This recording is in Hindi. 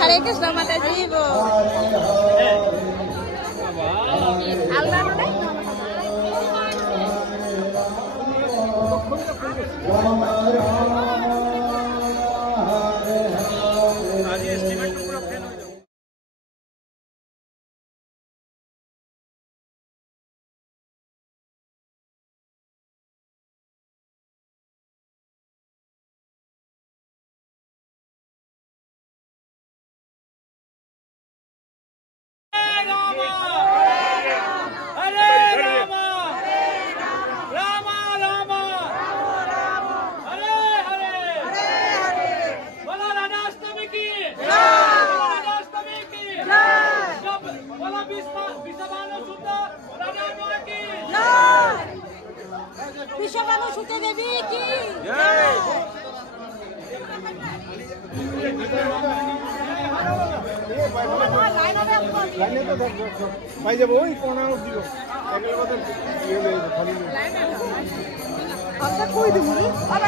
Hare Krishna Mataji bo. Allah no dai. आज एस्टिमेट पूरा फेल हो जाओ। विश्वभानु सुते देवी की भाई जब वही कोना दियो अगले बार ये ले खाली अब तक कोई दूंगी अब